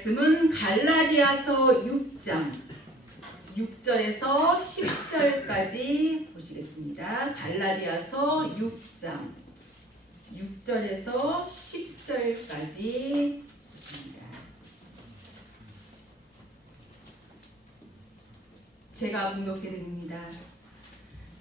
말씀은 갈라디아서 6장 6절에서 10절까지 보시겠습니다. 갈라디아서 6장 6절에서 10절까지 보십니다. 제가 봉독해드립니다.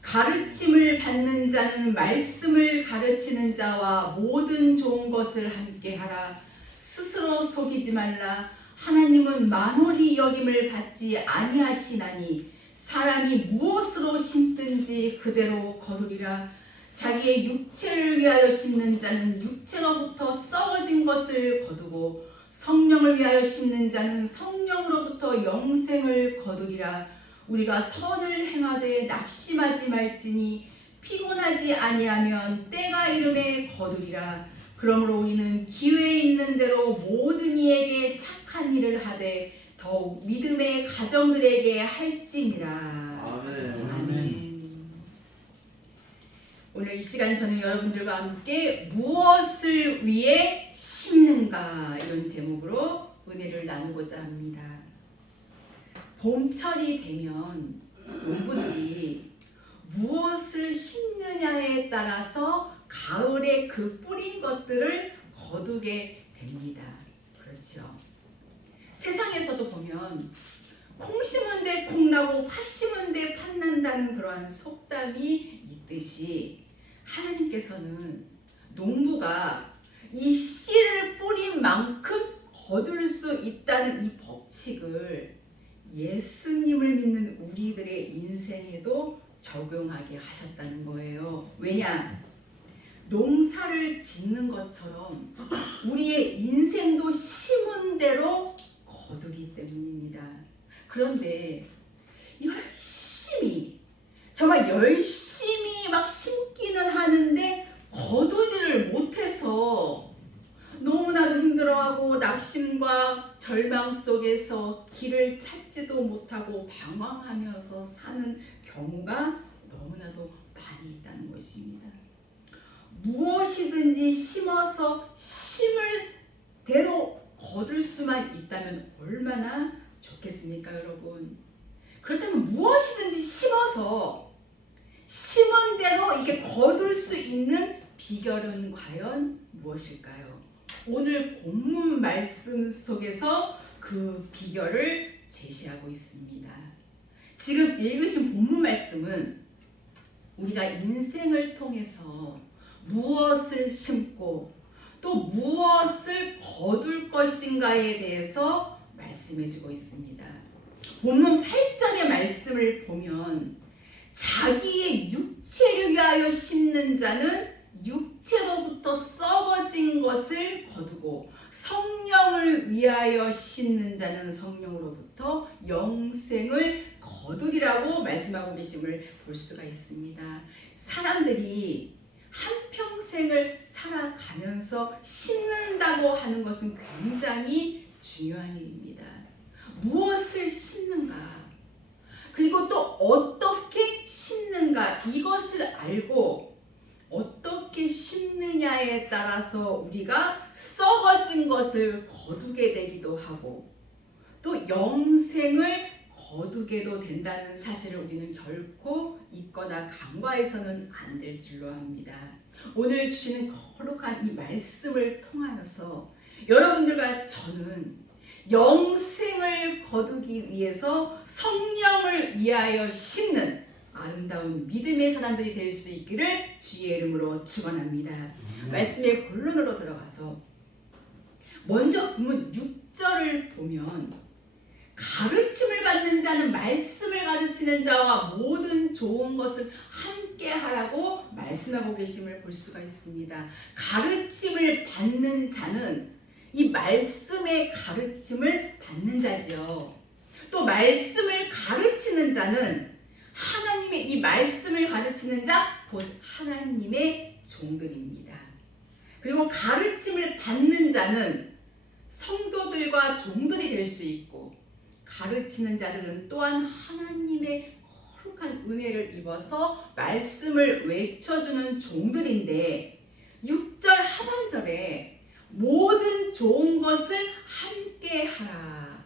가르침을 받는 자는 말씀을 가르치는 자와 모든 좋은 것을 함께 하라. 스스로 속이지 말라. 하나님은 만홀히 여김을 받지 아니하시나니 사람이 무엇으로 심든지 그대로 거두리라. 자기의 육체를 위하여 심는 자는 육체로부터 썩어진 것을 거두고 성령을 위하여 심는 자는 성령으로부터 영생을 거두리라. 우리가 선을 행하되 낙심하지 말지니 피곤하지 아니하면 때가 이름에 거두리라. 그러므로 우리는 기회 있는 대로 모든 이에게 착한 일을 하되 더욱 믿음의 가정들에게 할지니라. 아멘. 아멘. 오늘 이 시간 저는 여러분들과 함께 무엇을 위해 심는가 이런 제목으로 은혜를 나누고자 합니다. 봄철이 되면 농부들이 무엇을 심느냐에 따라서 가을에 그 뿌린 것들을 거두게 됩니다. 그렇죠. 세상에서도 보면 콩 심은데 콩 나고 팥 심은데 팥 난다는 그러한 속담이 있듯이 하나님께서는 농부가 이 씨를 뿌린 만큼 거둘 수 있다는 이 법칙을 예수님을 믿는 우리들의 인생에도 적용하게 하셨다는 거예요. 왜냐? 농사를 짓는 것처럼 우리의 인생도 심은 대로 거두기 때문입니다. 그런데 정말 열심히 막 심기는 하는데 거두지를 못해서 너무나도 힘들어하고 낙심과 절망 속에서 길을 찾지도 못하고 방황하면서 사는 경우가 너무나도 많이 있다는 것입니다. 무엇이든지 심어서 심을 대로 거둘 수만 있다면 얼마나 좋겠습니까, 여러분? 그렇다면 무엇이든지 심어서 심은 대로 이렇게 거둘 수 있는 비결은 과연 무엇일까요? 오늘 본문 말씀 속에서 그 비결을 제시하고 있습니다. 지금 읽으신 본문 말씀은 우리가 인생을 통해서 무엇을 심고 또 무엇을 거둘 것인가에 대해서 말씀해주고 있습니다. 본문 8절의 말씀을 보면 자기의 육체를 위하여 심는 자는 육체로부터 썩어진 것을 거두고 성령을 위하여 심는 자는 성령으로부터 영생을 거두리라고 말씀하고 계심을 볼 수가 있습니다. 사람들이 한평생을 살아가면서 심는다고 하는 것은 굉장히 중요한 일입니다. 무엇을 심는가? 그리고 또 어떻게 심는가? 이것을 알고 어떻게 심느냐에 따라서 우리가 썩어진 것을 거두게 되기도 하고 또 영생을 거두게도 된다는 사실을 우리는 결코 잊거나 간과해서는 안 될 줄로 압니다. 오늘 주시는 거룩한 이 말씀을 통하여서 여러분들과 저는 영생을 거두기 위해서 성령을 위하여 심는 아름다운 믿음의 사람들이 될 수 있기를 주의 이름으로 축원합니다. 말씀의 본론으로 들어가서 먼저 본문 6절을 보면 가르침을 받는 자는 말씀을 가르치는 자와 모든 좋은 것을 함께 하라고 말씀하고 계심을 볼 수가 있습니다. 가르침을 받는 자는 이 말씀의 가르침을 받는 자지요. 또 말씀을 가르치는 자는 하나님의 이 말씀을 가르치는 자, 곧 하나님의 종들입니다. 그리고 가르침을 받는 자는 성도들과 종들이 될 수 있고 가르치는 자들은 또한 하나님의 거룩한 은혜를 입어서 말씀을 외쳐주는 종들인데 6절 하반절에 모든 좋은 것을 함께 하라.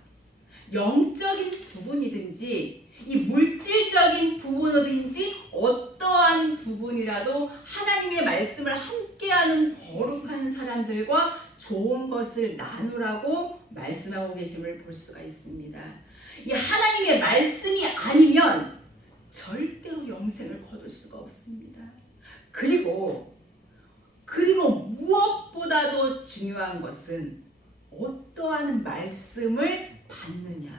영적인 부분이든지 이 물질적인 부분이든지 어떠한 부분이라도 하나님의 말씀을 함께하는 거룩한 사람들과 좋은 것을 나누라고 말씀하고 계심을 볼 수가 있습니다. 이 하나님의 말씀이 아니면 절대로 영생을 거둘 수가 없습니다. 그리고 무엇보다도 중요한 것은 어떠한 말씀을 받느냐,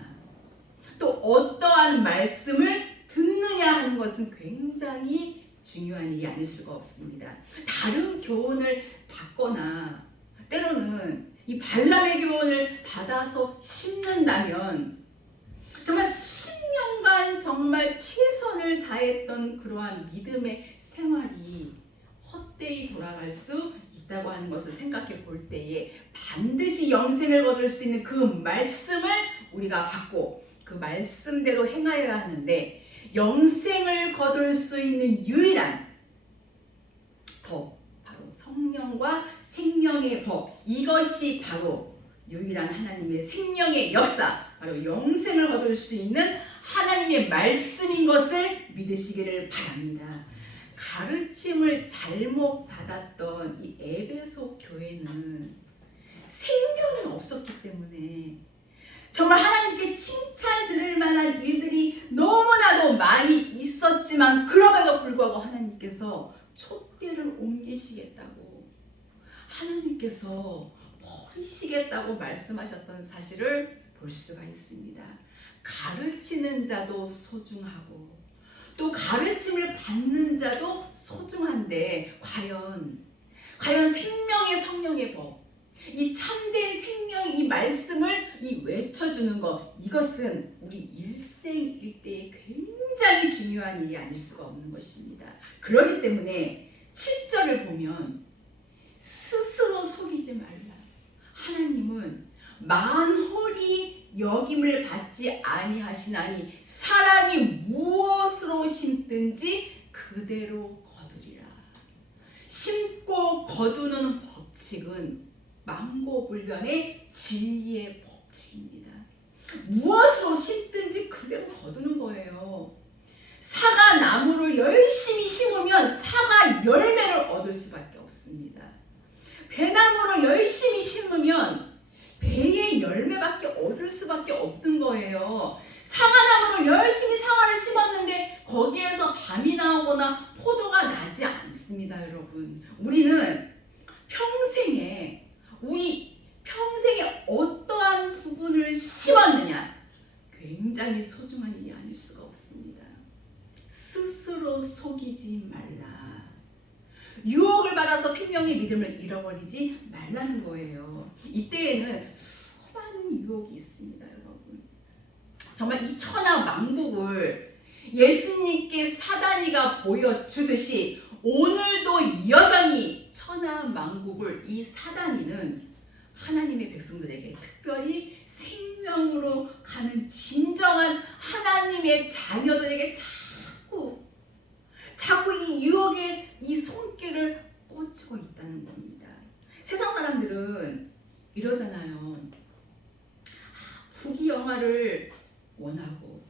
또 어떠한 말씀을 듣느냐 하는 것은 굉장히 중요한 일이 아닐 수가 없습니다. 다른 교훈을 받거나 때로는 이 발람의 교훈을 받아서 심는다면 정말 수십 년간 정말 최선을 다했던 그러한 믿음의 생활이 헛되이 돌아갈 수 있다고 하는 것을 생각해 볼 때에 반드시 영생을 거둘 수 있는 그 말씀을 우리가 받고 그 말씀대로 행하여야 하는데, 영생을 거둘 수 있는 유일한 법, 바로 성령과 생명의 법, 이것이 바로 유일한 하나님의 생명의 역사, 바로 영생을 거둘 수 있는 하나님의 말씀인 것을 믿으시기를 바랍니다. 가르침을 잘못 받았던 이 에베소 교회는 생명이 없었기 때문에 정말 하나님께 칭찬 들을 만한 일들이 너무나도 많이 있었지만, 그럼에도 불구하고 하나님께서 촛대를 옮기시겠다고, 하나님께서 버리시겠다고 말씀하셨던 사실을 볼 수가 있습니다. 가르치는 자도 소중하고 또 가르침을 받는 자도 소중한데, 과연 생명의 성령의 법, 이 참된 생명, 이 말씀을 외쳐주는 것, 이것은 우리 일생일대에 굉장히 중요한 일이 아닐 수가 없는 것입니다. 그렇기 때문에 7절을 보면 스스로 속이지 말라. 하나님은 만홀히 여김을 받지 아니하시나니 사람이 무엇으로 심든지 그대로 거두리라. 심고 거두는 법칙은 만고불변의 진리의 법칙입니다. 무엇으로 심든지 그대로 거두는 거예요. 사과 나무를 열심히 심으면 사과 열매를 얻을 수밖에 없습니다. 배나무를 열심히 심으면 배의 열매밖에 얻을 수밖에 없는 거예요. 사과나무를 열심히 사과를 심었는데 거기에서 밤이 나오거나 포도가 나지 않습니다, 여러분. 우리 평생에 어떠한 부분을 심었느냐, 굉장히 소중한 일이 아닐 수가 없습니다. 스스로 속이지 말라. 유혹을 받아서 생명의 믿음을 잃어버리지 말라는 거예요. 이때에는 수많은 유혹이 있습니다, 여러분. 정말 이 천하 만국을 예수님께 사단이가 보여주듯이 오늘도 여전히 천하 만국을 이 사단이는 하나님의 백성들에게, 특별히 생명으로 가는 진정한 하나님의 자녀들에게 자꾸 이 유혹의 이 손길을 뻗치고 있다는 겁니다. 세상 사람들은 이러잖아요. 부귀영화를 원하고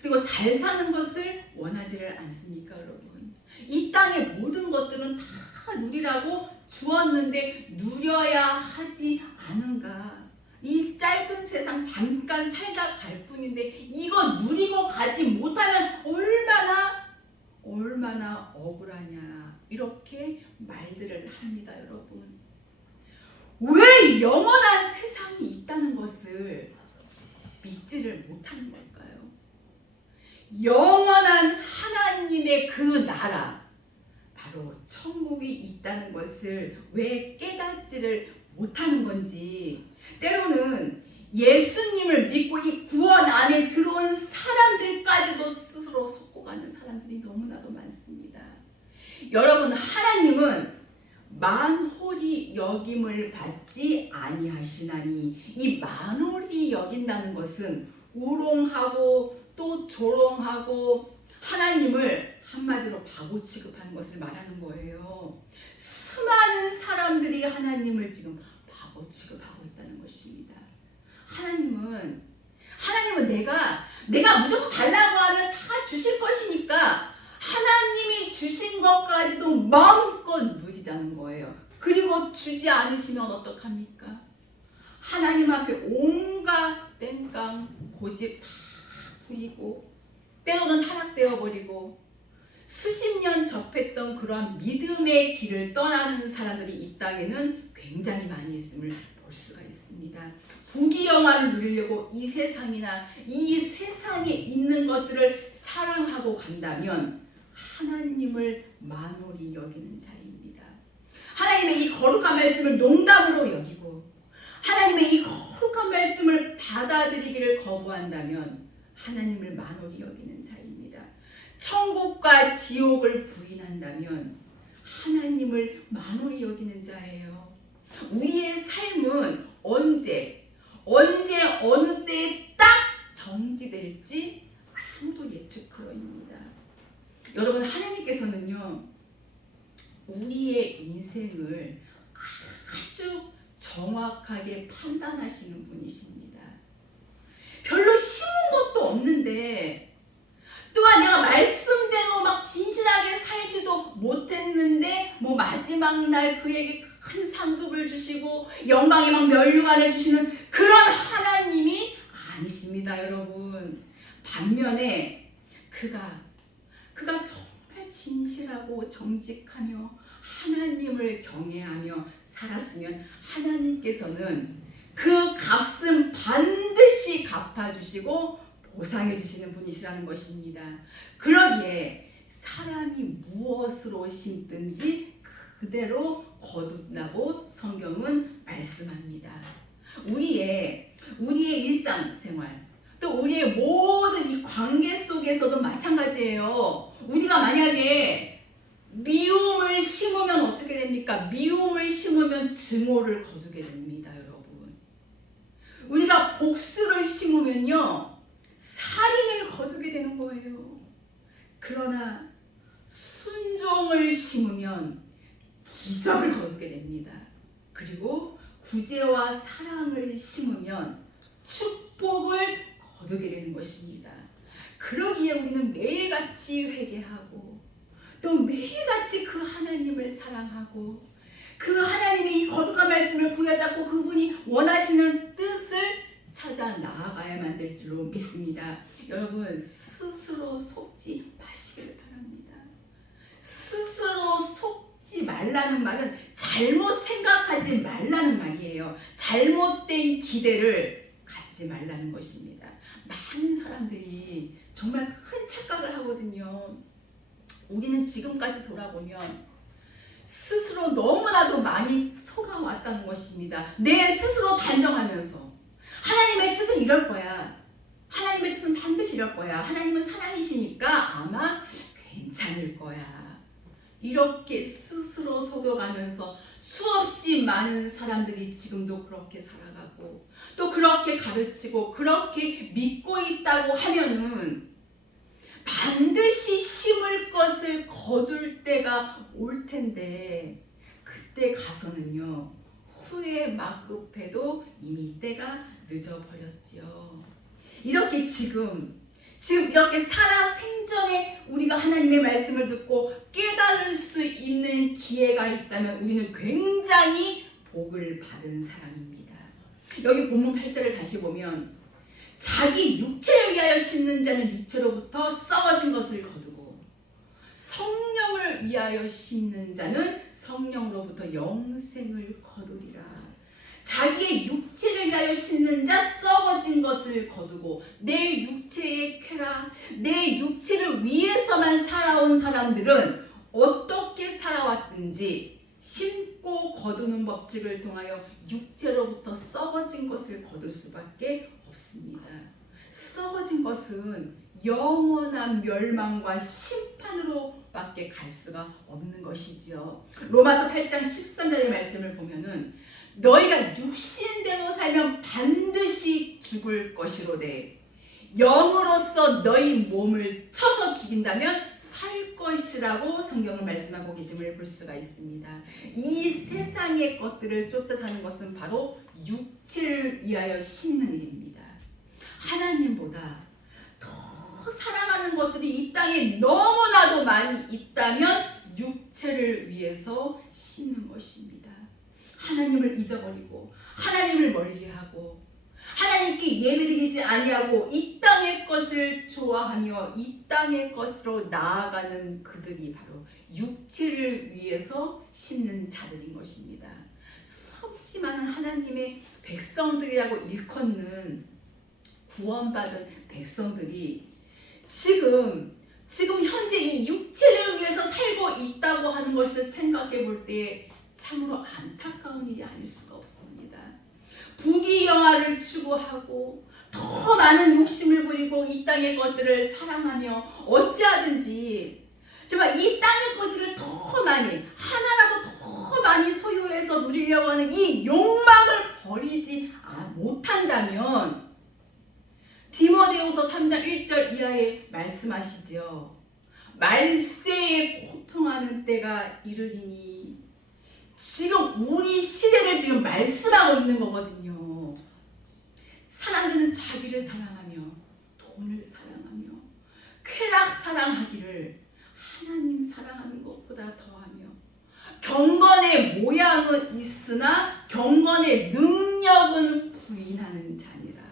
그리고 잘 사는 것을 원하지를 않습니까, 여러분? 이 땅의 모든 것들은 다 누리라고 주었는데 누려야 하지 않은가? 이 짧은 세상 잠깐 살다 갈 뿐인데 이거 누리고 가지 못하면 얼마나 억울하냐, 이렇게 말들을 합니다, 여러분. 왜 영원한 세상이 있다는 것을 믿지를 못하는 걸까요? 영원한 하나님의 그 나라, 바로 천국이 있다는 것을 왜 깨닫지를 못하는 건지, 때로는 예수님을 믿고 이 구원 안에 들어온 사람들까지도 스스로 속고가는 사람들이 너무나도 많습니다. 여러분, 하나님은 만홀히 여김을 받지 아니하시나니, 이 만홀히 여긴다는 것은 우롱하고 또 조롱하고 하나님을 한마디로 바보 취급하는 것을 말하는 거예요. 수많은 사람들이 하나님을 지금 취급하고 있다는 것입니다. 하나님은 내가 무조건 달라고 하면 다 주실 것이니까 하나님이 주신 것까지도 마음껏 누리자는 거예요. 그리고 주지 않으시면 어떡합니까? 하나님 앞에 온갖 땡깡 고집 다 부리고 때로는 타락되어 버리고 수십 년 접했던 그러한 믿음의 길을 떠나는 사람들이 이 땅에는 굉장히 많이 있음을 볼 수가 있습니다. 부귀영화를 누리려고 이 세상이나 이 세상에 있는 것들을 사랑하고 간다면 하나님을 만홀히 여기는 자입니다. 하나님의 이 거룩한 말씀을 농담으로 여기고 하나님의 이 거룩한 말씀을 받아들이기를 거부한다면 하나님을 만홀히 여기는 자입니다. 천국과 지옥을 부인한다면 하나님을 만홀히 여기는 자예요. 우리의 삶은 언제 어느 때에 딱 정지될지 아무도 예측하러입니다. 여러분, 하나님께서는요 우리의 인생을 아주 정확하게 판단하시는 분이십니다. 별로 쉬운 것도 없는데 또한 내가 말씀대로 막 진실하게 살지도 못했는데 마지막 날 그에게 큰 상급을 주시고 영광의 막 면류관을 주시는 그런 하나님이 아니십니다, 여러분. 반면에 그가 정말 진실하고 정직하며 하나님을 경외하며 살았으면 하나님께서는 그 값은 반드시 갚아주시고 보상해 주시는 분이시라는 것입니다. 그러기에 사람이 무엇으로 심든지 그대로 거둔다고 성경은 말씀합니다. 우리의 일상생활 또 우리의 모든 이 관계 속에서도 마찬가지예요. 우리가 만약에 미움을 심으면 어떻게 됩니까? 미움을 심으면 증오를 거두게 됩니다, 여러분. 우리가 복수를 심으면요 살인을 거두게 되는 거예요. 그러나 순종을 심으면 기적을 거두게 됩니다. 그리고 구제와 사랑을 심으면 축복을 거두게 되는 것입니다. 그러기에 우리는 매일같이 회개하고 또 매일같이 그 하나님을 사랑하고 그 하나님의 이 거룩한 말씀을 부여잡고 그분이 원하시는 뜻을 찾아 나아가야만 될 줄로 믿습니다. 여러분, 스스로 속지 마시길 바랍니다. 스스로 속지 말라는 말은 잘못 생각하지 말라는 말이에요. 잘못된 기대를 갖지 말라는 것입니다. 많은 사람들이 정말 큰 착각을 하거든요. 우리는 지금까지 돌아보면 스스로 너무나도 많이 속아왔다는 것입니다. 내 스스로 단정하면서 하나님의 뜻은 이럴 거야. 하나님의 뜻은 반드시 이럴 거야. 하나님은 사랑이시니까 아마 괜찮을 거야. 이렇게 스스로 속여가면서 수없이 많은 사람들이 지금도 그렇게 살아가고 또 그렇게 가르치고 그렇게 믿고 있다고 하면은 반드시 심을 것을 거둘 때가 올 텐데 그때 가서는요 후회 막급해도 이미 때가 늦어버렸지요. 이렇게 지금 이렇게 살아 생전에 우리가 하나님의 말씀을 듣고 깨달을 수 있는 기회가 있다면 우리는 굉장히 복을 받은 사람입니다. 여기 본문 8절을 다시 보면 자기 육체를 위하여 심는 자는 육체로부터 썩어진 것을 거두고 성령을 위하여 심는 자는 성령으로부터 영생을 거두리라. 자기의 육체를 위하여 심는 자 썩어진 것을 거두고 내 육체의 쾌락, 내 육체를 위해서만 살아온 사람들은 어떻게 살아왔든지 심고 거두는 법칙을 통하여 육체로부터 썩어진 것을 거둘 수밖에 없습니다. 썩어진 것은 영원한 멸망과 심판으로밖에 갈 수가 없는 것이지요. 로마서 8장 13절의 말씀을 보면은 너희가 육신대로 살면 반드시 죽을 것이로되 영으로서 너희 몸을 쳐서 죽인다면 살 것이라 것이라고 성경을 말씀하고 계심을 볼 수가 있습니다. 이 세상의 것들을 쫓아 사는 것은 바로 육체를 위하여 심는 일입니다. 하나님보다 더 사랑하는 것들이 이 땅에 너무나도 많이 있다면 육체를 위해서 심는 것입니다. 하나님을 잊어버리고 하나님을 멀리하고 하나님께 예배드리지 아니하고 이 땅의 것을 좋아하며 이 땅의 것으로 나아가는 그들이 바로 육체를 위해서 심는 자들인 것입니다. 수없이 많은 하나님의 백성들이라고 일컫는 구원받은 백성들이 지금 현재 이 육체를 위해서 살고 있다고 하는 것을 생각해 볼 때 참으로 안타까운 일이 아닐 수가 없습니다. 부귀영화를 추구하고 더 많은 욕심을 부리고 이 땅의 것들을 사랑하며 어찌하든지 정말 이 땅의 것들을 더 많이 하나라도 더 많이 소유해서 누리려고 하는 이 욕망을 버리지 못한다면 디모데후서 3장 1절 이하에 말씀하시죠. 말세에 고통하는 때가 이르리니 지금 우리 시대를 지금 말씀하고 있는 거거든요. 사람들은 자기를 사랑하며 돈을 사랑하며 쾌락 사랑하기를 하나님 사랑하는 것보다 더하며 경건의 모양은 있으나 경건의 능력은 부인하는 자니라.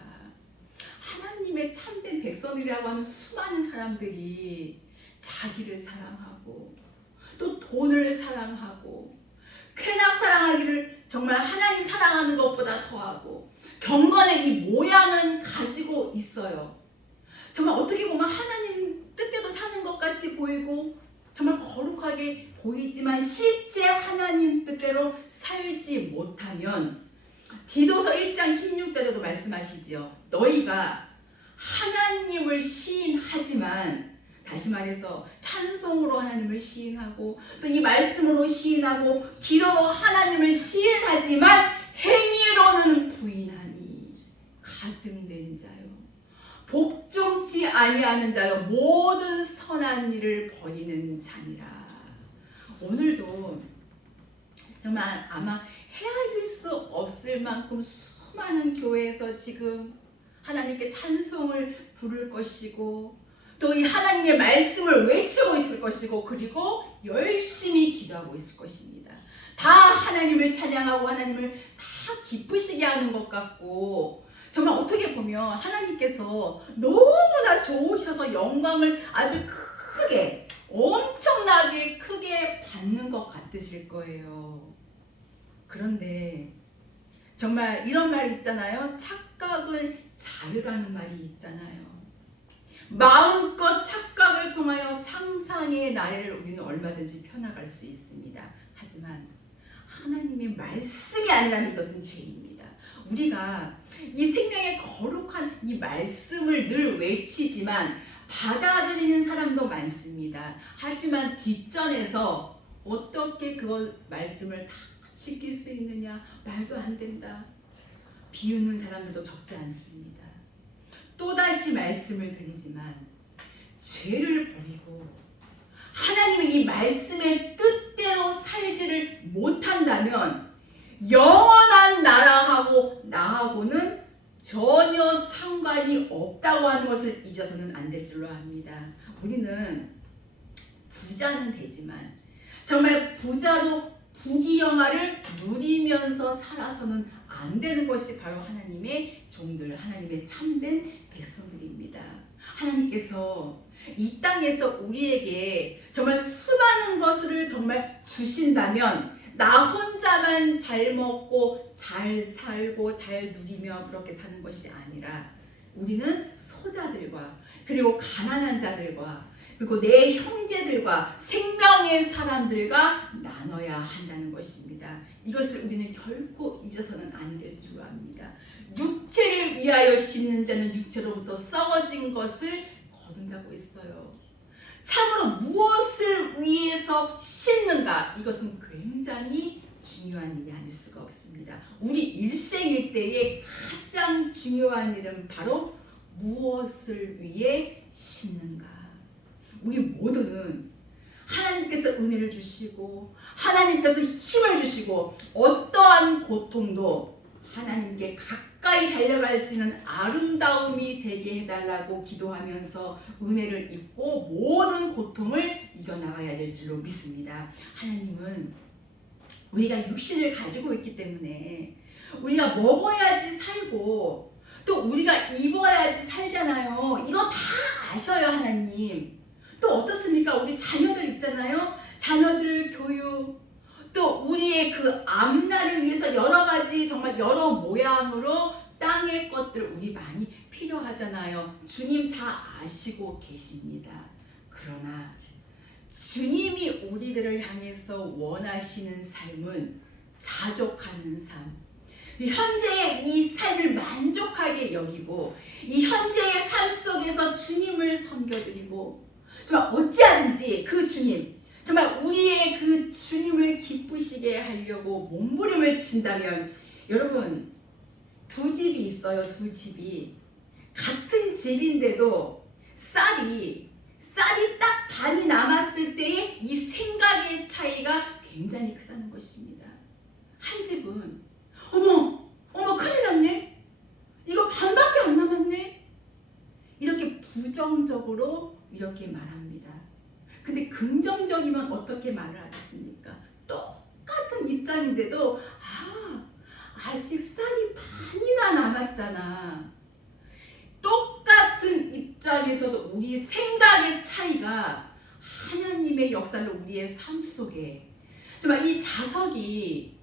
하나님의 참된 백성이라고 하는 수많은 사람들이 자기를 사랑하고 또 돈을 사랑하고 쾌락 사랑하기를 정말 하나님 사랑하는 것보다 더하고 경건의 이 모양은 가지고 있어요. 정말 어떻게 보면 하나님 뜻대로 사는 것 같이 보이고 정말 거룩하게 보이지만 실제 하나님 뜻대로 살지 못하면 디도서 1장 16절에도 말씀하시지요. 너희가 하나님을 시인하지만 다시 말해서 찬송으로 하나님을 시인하고 또 이 말씀으로 시인하고 기도로 하나님을 시인하지만 행위로는 부인하니 가증된 자요 복종치 아니하는 자요 모든 선한 일을 버리는 자니라. 오늘도 정말 아마 헤아릴 수 없을 만큼 수많은 교회에서 지금 하나님께 찬송을 부를 것이고 또 이 하나님의 말씀을 외치고 있을 것이고 그리고 열심히 기도하고 있을 것입니다. 다 하나님을 찬양하고 하나님을 다 기쁘시게 하는 것 같고 정말 어떻게 보면 하나님께서 너무나 좋으셔서 영광을 아주 크게 엄청나게 크게 받는 것 같으실 거예요. 그런데 정말 이런 말 있잖아요. 착각은 자유라는 말이 있잖아요. 마음껏 착각을 통하여 상상의 나래를 우리는 얼마든지 펴나갈 수 있습니다. 하지만 하나님의 말씀이 아니라면 이것은 죄입니다. 우리가 이 생명의 거룩한 이 말씀을 늘 외치지만 받아들이는 사람도 많습니다. 하지만 뒷전에서 어떻게 그 말씀을 다 지킬 수 있느냐, 말도 안 된다, 비웃는 사람들도 적지 않습니다. 또다시 말씀을 드리지만 죄를 버리고 하나님의 이 말씀의 뜻대로 살지를 못한다면 영원한 나하고는 전혀 상관이 없다고 하는 것을 잊어서는 안 될 줄로 압니다. 우리는 부자는 되지만 정말 부자로 부귀영화를 누리면서 살아서는 안 되는 것이 바로 하나님의 종들, 하나님의 참된 백성들입니다. 하나님께서 이 땅에서 우리에게 정말 수많은 것을 정말 주신다면 나 혼자만 잘 먹고 잘 살고 잘 누리며 그렇게 사는 것이 아니라 우리는 소자들과 그리고 가난한 자들과 그리고 내 형제들과 생명의 사람들과 나눠야 한다는 것입니다. 이것을 우리는 결코 잊어서는 안 될 줄 압니다. 육체를 위하여 심는 자는 육체로부터 썩어진 것을 거둔다고 했어요. 참으로 무엇을 위해서 심는가? 이것은 굉장히 중요한 일이 아닐 수가 없습니다. 우리 일생일대의 가장 중요한 일은 바로 무엇을 위해 심는가? 우리 모두는 하나님께서 은혜를 주시고 하나님께서 힘을 주시고 어떠한 고통도 하나님께 가까이 달려갈 수 있는 아름다움이 되게 해달라고 기도하면서 은혜를 입고 모든 고통을 이겨나가야 될 줄로 믿습니다. 하나님은 우리가 육신을 가지고 있기 때문에 우리가 먹어야지 살고 또 우리가 입어야지 살잖아요. 이거 다 아셔요, 하나님. 또 어떻습니까? 우리 자녀들 있잖아요. 자녀들 교육, 또 우리의 그 앞날을 위해서 여러 가지 정말 여러 모양으로 땅의 것들 우리 많이 필요하잖아요. 주님 다 아시고 계십니다. 그러나 주님이 우리들을 향해서 원하시는 삶은 자족하는 삶, 현재의 이 삶을 만족하게 여기고 이 현재의 삶 속에서 주님을 섬겨드리고 정말 어찌하든지 그 주님, 정말 우리의 그 주님을 기쁘시게 하려고 몸부림을 친다면, 여러분 두 집이 있어요. 두 집이 같은 집인데도 쌀이 딱 반이 남았을 때의 이 생각의 차이가 굉장히 크다는 것입니다. 한 집은 어머 큰일 났네, 이거 반밖에 안 남았네, 이렇게 부정적으로 이렇게 말합니다. 근데 긍정적이면 어떻게 말을 하겠습니까? 똑같은 입장인데도 아직 쌀이 반이나 남았잖아. 똑같은 입장에서도 우리 생각의 차이가 하나님의 역사를 우리의 삶 속에, 정말 이 자석이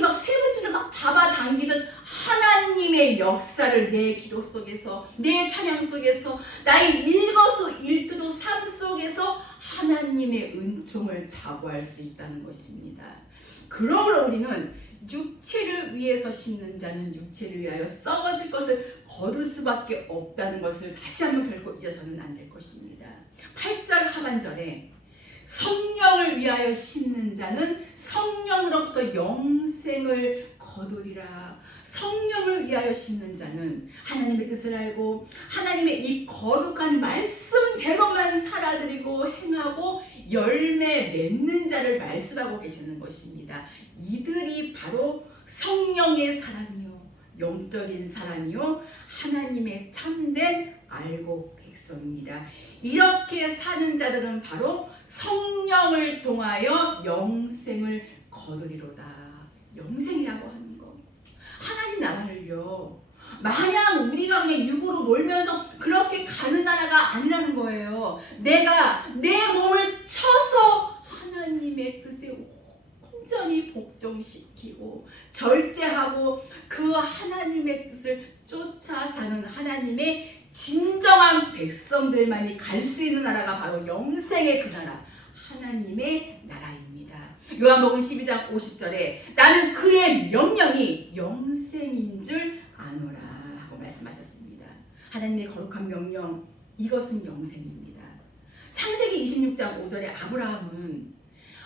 막 쇠붙이를 막 잡아당기는 하나님의 역사를 내 기도 속에서, 내 찬양 속에서, 나의 일거수일투도 삶 속에서 하나님의 은총을 자고할 수 있다는 것입니다. 그러므로 우리는 육체를 위해서 심는 자는 육체를 위하여 썩어질 것을 거둘 수밖에 없다는 것을 다시 한번 결코 잊어서는 안 될 것입니다. 8절 하반절에 성령을 위하여 심는 자는 성령으로부터 영생을 거두리라. 성령을 위하여 심는 자는 하나님의 뜻을 알고 하나님의 이 거룩한 말씀대로만 살아드리고 행하고 열매 맺는 자를 말씀하고 계시는 것입니다. 이들이 바로 성령의 사람이요, 영적인 사람이요, 하나님의 참된 알고 백성입니다. 이렇게 사는 자들은 바로 성령을 통하여 영생을 거두리로다. 영생이라고 하는 거, 하나님 나라를요, 마냥 우리가 그냥 육으로 놀면서 그렇게 가는 나라가 아니라는 거예요. 내가 내 몸을 쳐서 하나님의 뜻에 온전히 복종시키고 절제하고 그 하나님의 뜻을 쫓아 사는 하나님의 진정한 백성들만이 갈 수 있는 나라가 바로 영생의 그 나라, 하나님의 나라입니다. 요한복음 12장 50절에 나는 그의 명령이 영생인 줄 아노라 하고 말씀하셨습니다. 하나님의 거룩한 명령, 이것은 영생입니다. 창세기 26장 5절에 아브라함은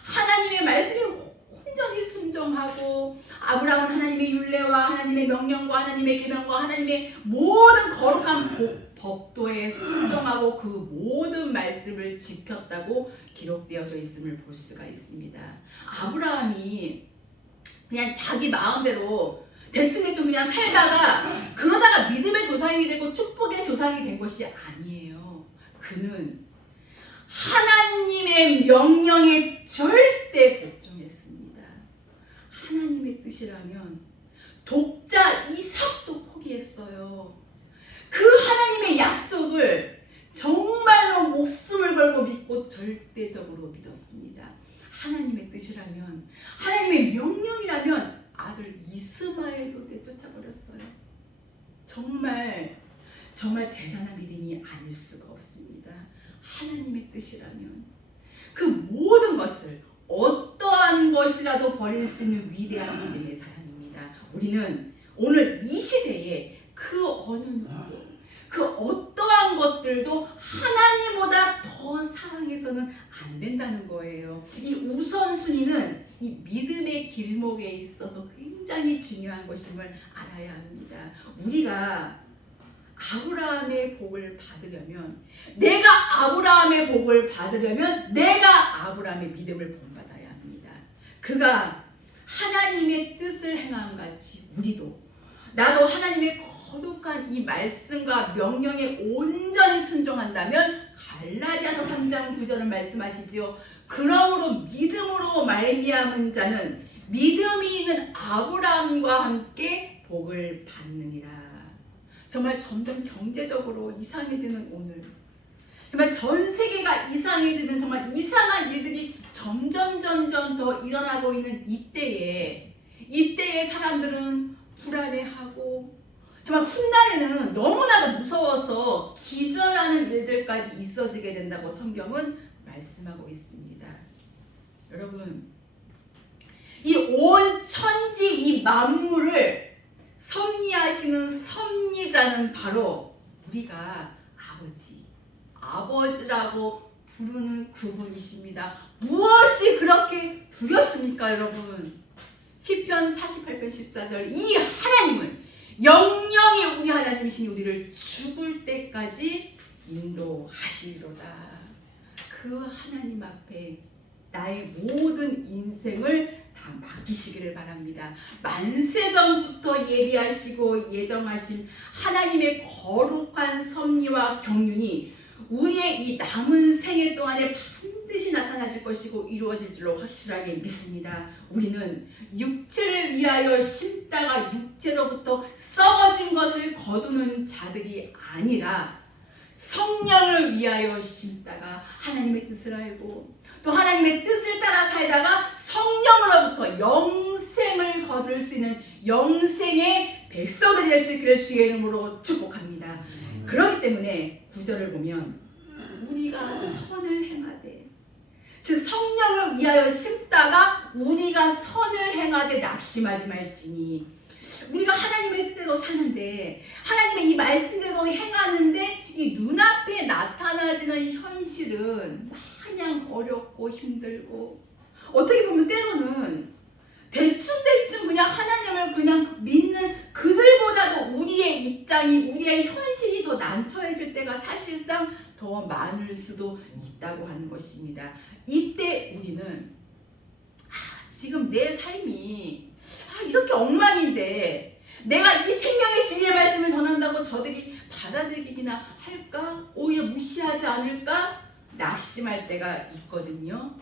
하나님의 말씀에 온전히 순종하고, 아브라함은 하나님의 율례와 하나님의 명령과 하나님의 계명과 하나님의 모든 거룩한 법도에 순종하고 그 모든 말씀을 지켰다고 기록되어져 있음을 볼 수가 있습니다. 아브라함이 그냥 자기 마음대로 대충 그냥 살다가 그러다가 믿음의 조상이 되고 축복의 조상이 된 것이 아니에요. 그는 하나님의 명령에 절대 복종했습니다. 하나님의 뜻이라면 독자 이삭도 포기했어요. 그 하나님의 약속을 정말로 목숨을 걸고 믿고 절대적으로 믿었습니다. 하나님의 뜻이라면, 하나님의 명령이라면 아들 이스마엘도 내쫓아버렸어요. 정말 대단한 믿음이 아닐 수가 없습니다. 하나님의 뜻이라면 그 모든 것을, 어떠한 것이라도 버릴 수 있는 위대한 믿음의 사람입니다. 우리는 오늘 이 시대에 그 어느 누구도, 그 어떠한 것들도 하나님보다 더 사랑해서는 안 된다는 거예요. 이 우선순위는 이 믿음의 길목에 있어서 굉장히 중요한 것임을 알아야 합니다. 우리가 아브라함의 복을 받으려면 내가 아브라함의 복을 받으려면 내가 아브라함의 믿음을 본받아야 합니다. 그가 하나님의 뜻을 행함 같이 우리도 나도 하나님의 거룩한 이 말씀과 명령에 온전히 순종한다면 갈라디아서 3장 9절은 말씀하시지요. 그러므로 믿음으로 말미암은 자는 믿음이 있는 아브라함과 함께 복을 받느니라. 정말 점점 경제적으로 이상해지는 오늘, 정말 전 세계가 이상해지는 정말 이상한 일들이 점점 더 일어나고 있는 이때에 사람들은 불안해하고 정말 훗날에는 너무나도 무서워서 기절하는 일들까지 있어지게 된다고 성경은 말씀하고 있습니다. 여러분, 이 온 천지 이 만물을 섭리하시는 섭리자는 바로 우리가 아버지라고 부르는 그분이십니다. 무엇이 그렇게 두렵습니까, 여러분? 시편 48편 14절, 이 하나님은 영영이 우리 하나님이시니 우리를 죽을 때까지 인도하시리로다. 그 하나님 앞에 나의 모든 인생을 다 맡기시기를 바랍니다. 만세전부터 예비하시고 예정하신 하나님의 거룩한 섭리와 경륜이 우리의 이 남은 생애 동안에 반드시 나타나질 것이고 이루어질 줄로 확실하게 믿습니다. 우리는 육체를 위하여 심다가 육체로부터 썩어진 것을 거두는 자들이 아니라 성령을 위하여 심다가 하나님의 뜻을 알고 또 하나님의 뜻을 따라 살다가 성령으로부터 영생을 거둘 수 있는 영생의 백성들이 될 수 있기를 주의 이름으로 축복합니다. 그렇기 때문에 9절을 보면 우리가 선을 행하되, 즉 성령을 위하여 심다가 우리가 선을 행하되 낙심하지 말지니, 우리가 하나님의 뜻대로 사는데 하나님의 이 말씀대로 행하는데 이 눈앞에 나타나지는 현실은 마냥 어렵고 힘들고 어떻게 보면 때로는 대충 그냥 하나님을 그냥 믿는 그들보다도 우리의 입장이 우리의 현실이 더 난처해질 때가 사실상 더 많을 수도 있다고 하는 것입니다. 이때 우리는 지금 내 삶이 이렇게 엉망인데 내가 이 생명의 진리의 말씀을 전한다고 저들이 받아들이기나 할까? 오히려 무시하지 않을까? 낙심할 때가 있거든요.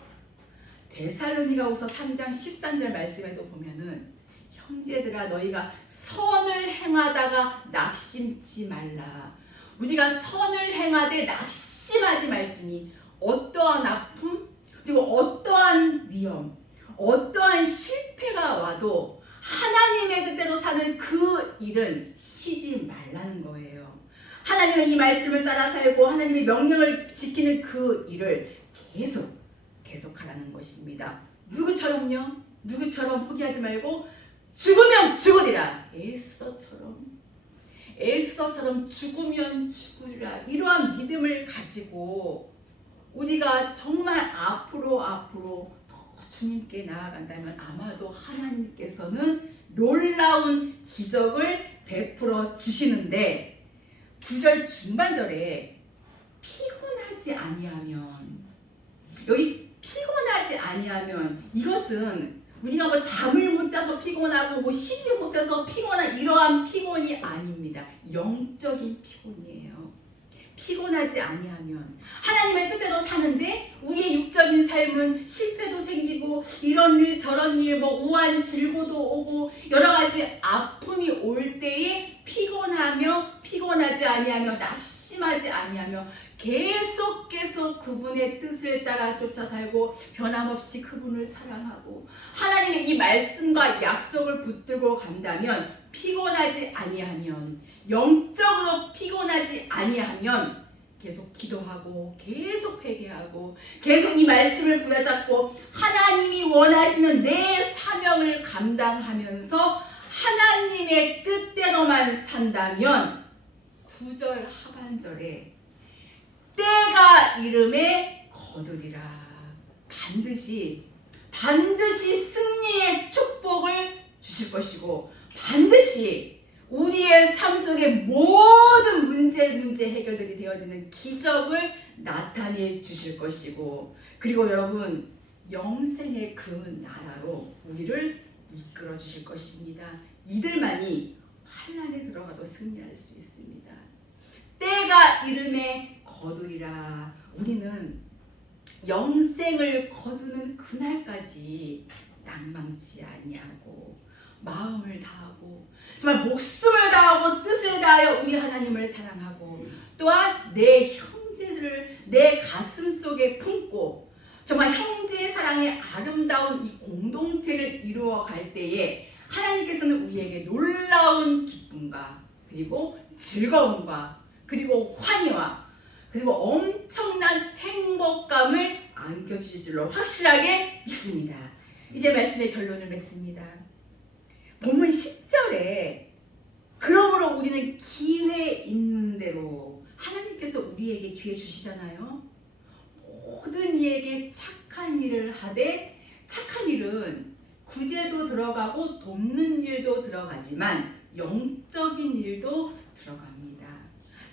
데살로니가후서 3장 13절 말씀에도 보면은 형제들아 너희가 선을 행하다가 낙심치 말라. 우리가 선을 행하되 낙심하지 말지니 어떠한 아픔 그리고 어떠한 위험 어떠한 실패가 와도 하나님의 뜻대로 사는 그 일은 쉬지 말라는 거예요. 하나님의 이 말씀을 따라 살고 하나님의 명령을 지키는 그 일을 계속하라는 것입니다. 누구처럼요? 누구처럼 포기하지 말고 죽으면 죽으리라. 에스더처럼 죽으면 죽으리라. 이러한 믿음을 가지고 우리가 정말 앞으로 더 주님께 나아간다면 아마도 하나님께서는 놀라운 기적을 베풀어 주시는데 9절 중반절에 피곤하지 아니하면, 여기 피곤하지 아니하면 이것은 우리가 뭐 잠을 못 자서 피곤하고 뭐 쉬지 못해서 피곤한 이러한 피곤이 아닙니다. 영적인 피곤이에요. 피곤하지 아니하면 하나님의 뜻대로 사는데 우리의 육적인 삶은 실패도 생기고 이런 일 저런 일 뭐 우한 질고도 오고 여러 가지 아픔이 올 때에 피곤하지 아니하며 낙심하지 아니하며 계속 그분의 뜻을 따라 쫓아 살고 변함없이 그분을 사랑하고 하나님의 이 말씀과 약속을 붙들고 간다면, 피곤하지 아니하면, 영적으로 피곤하지 아니하면 계속 기도하고 계속 회개하고 계속 이 말씀을 부여잡고 하나님이 원하시는 내 사명을 감당하면서 하나님의 뜻대로만 산다면 9절 하반절에 때가 이름에 거두리라. 반드시 승리의 축복을 주실 것이고 반드시 우리의 삶 속에 모든 문제 해결들이 되어지는 기적을 나타내 주실 것이고, 그리고 여러분 영생의 그 나라로 우리를 이끌어 주실 것입니다. 이들만이 환난에 들어가도 승리할 수 있습니다. 때가 이름에 거두리라. 우리는 영생을 거두는 그날까지 낭망치 아니하고 마음을 다하고 정말 목숨을 다하고 뜻을 다하여 우리 하나님을 사랑하고, 또한 내 형제들을 내 가슴 속에 품고 정말 형제의 사랑의 아름다운 이 공동체를 이루어 갈 때에 하나님께서는 우리에게 놀라운 기쁨과 그리고 즐거움과 그리고 환희와 그리고 엄청난 행복감을 안겨주실 줄로 확실하게 믿습니다. 이제 말씀의 결론을 맺습니다. 본문 10절에 그러므로 우리는 기회 있는 대로, 하나님께서 우리에게 기회 주시잖아요. 모든 이에게 착한 일을 하되, 착한 일은 구제도 들어가고 돕는 일도 들어가지만 영적인 일도 들어갑니다.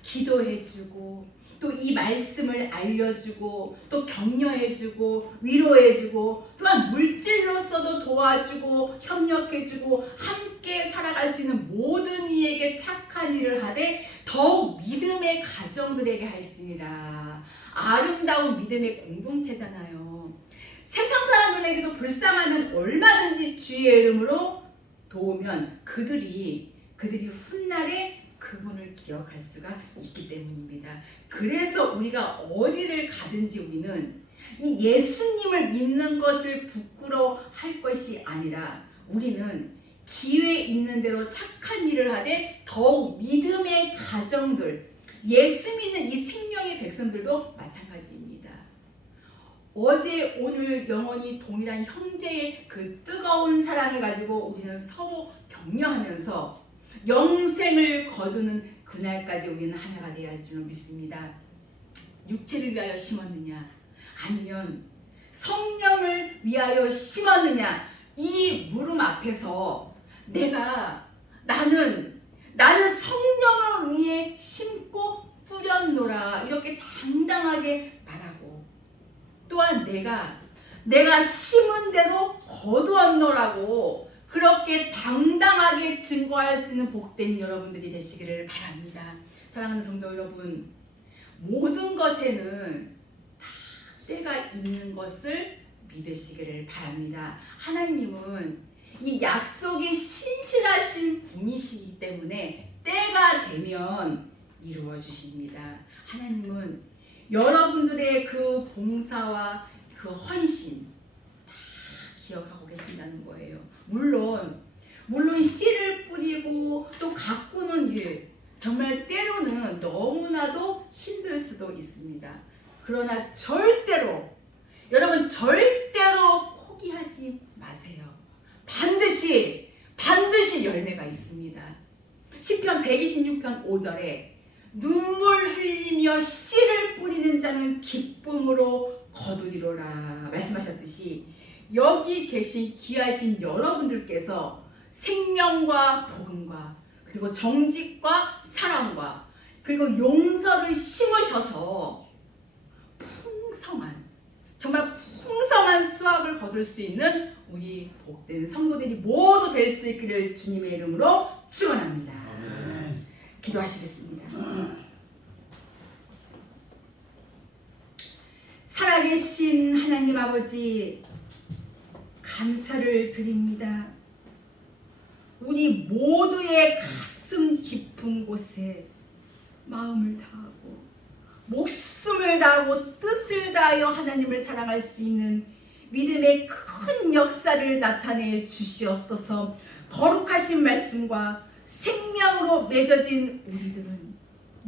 기도해주고 또 이 말씀을 알려주고 또 격려해주고 위로해주고, 또한 물질로서도 도와주고 협력해주고 함께 살아갈 수 있는 모든 이에게 착한 일을 하되 더욱 믿음의 가정들에게 할지니라. 아름다운 믿음의 공동체잖아요. 세상 사람들에게도 불쌍하면 얼마든지 주의 이름으로 도우면 그들이 훗날에 그분을 기억할 수가 있기 때문입니다. 그래서 우리가 어디를 가든지 우리는 이 예수님을 믿는 것을 부끄러워할 것이 아니라, 우리는 기회 있는 대로 착한 일을 하되 더욱 믿음의 가정들, 예수 믿는 이 생명의 백성들도 마찬가지입니다. 어제 오늘 영원히 동일한 형제의 그 뜨거운 사랑을 가지고 우리는 서로 격려하면서 영생을 거두는 그날까지 우리는 하나가 되어야 할 줄로 믿습니다. 육체를 위하여 심었느냐 아니면 성령을 위하여 심었느냐, 이 물음 앞에서 나는 성령을 위해 심고 뿌렸노라 이렇게 당당하게 말하고, 또한 내가 심은 대로 거두었노라고 그렇게 당당하게 증거할 수 있는 복된 여러분들이 되시기를 바랍니다. 사랑하는 성도 여러분, 모든 것에는 다 때가 있는 것을 믿으시기를 바랍니다. 하나님은 이 약속이 신실하신 분이시기 때문에 때가 되면 이루어 주십니다. 하나님은 여러분들의 그 봉사와 그 헌신 다 기억하고 계신다는 거예요. 물론 씨를 뿌리고 또 가꾸는 일, 정말 때로는 너무나도 힘들 수도 있습니다. 그러나 여러분 절대로 포기하지 마세요. 반드시 열매가 있습니다. 시편 126편 5절에 눈물 흘리며 씨를 뿌리는 자는 기쁨으로 거두리로라 말씀하셨듯이, 여기 계신 귀하신 여러분들께서 생명과 복음과 그리고 정직과 사랑과 그리고 용서를 심으셔서 정말 풍성한 수확을 거둘 수 있는 우리 복된 성도들이 모두 될 수 있기를 주님의 이름으로 축원합니다. 기도하시겠습니다. 살아계신 하나님 아버지, 감사를 드립니다. 우리 모두의 가슴 깊은 곳에 마음을 다하고 목숨을 다하고 뜻을 다하여 하나님을 사랑할 수 있는 믿음의 큰 역사를 나타내 주시옵소서. 거룩하신 말씀과 생명으로 맺어진 우리들은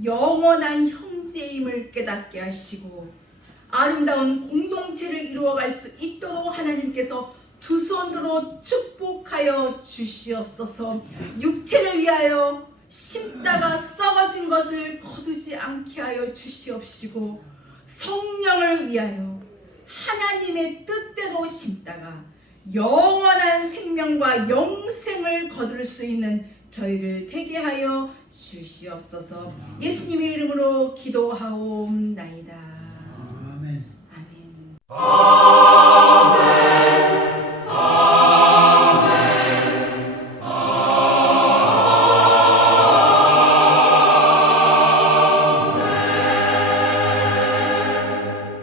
영원한 형제임을 깨닫게 하시고 아름다운 공동체를 이루어갈 수 있도록 하나님께서 두 손으로 축복하여 주시옵소서. 육체를 위하여 심다가 썩어진 것을 거두지 않게 하여 주시옵시고, 성령을 위하여 하나님의 뜻대로 심다가 영원한 생명과 영생을 거둘 수 있는 저희를 되게 하여 주시옵소서. 예수님의 이름으로 기도하옵나이다.